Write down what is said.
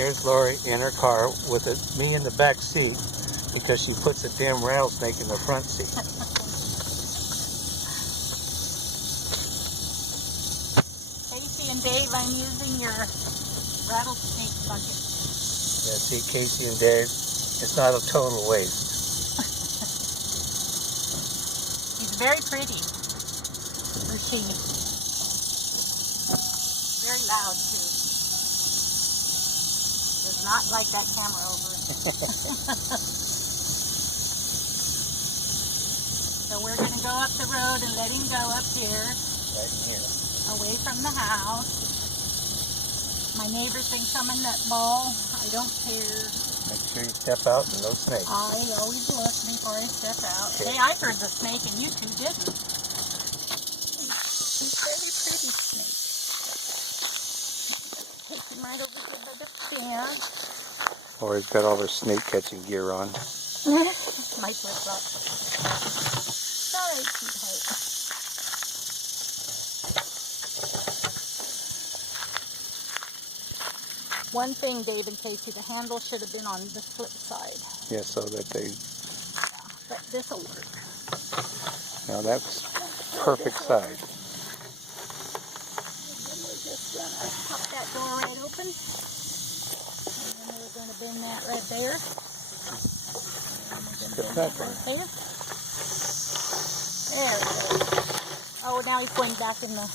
Here's Lori in her car with me in the back seat because she puts a damn rattlesnake in the front seat. Casey and Dave, I'm using your rattlesnake bucket. Yeah, see, Casey and Dave, it's not a total waste. She's very pretty. Or she. Very loud too. Does not like that camera over it. So we're going to go up the road and let him go up here. Right in here. Away from the house. My neighbors think I'm a nutball. I don't care. Make sure you step out and no snakes. I always look before I step out. Okay. Hey, I heard the snake and you two didn't. She's a very pretty snake. Take him right over here by the fence. Lori's got all her snake catching gear on. My flip-flop. Sorry, sweetheart. One thing, Dave and Casey, the handle should have been on the flip side. Yeah, so that they... Yeah, but this'll work. Now that's perfect size. And we're just gonna pop that door right open. And then we're gonna bend that right there. And we're gonna bend that right there. There we go. Oh, now he's going back in the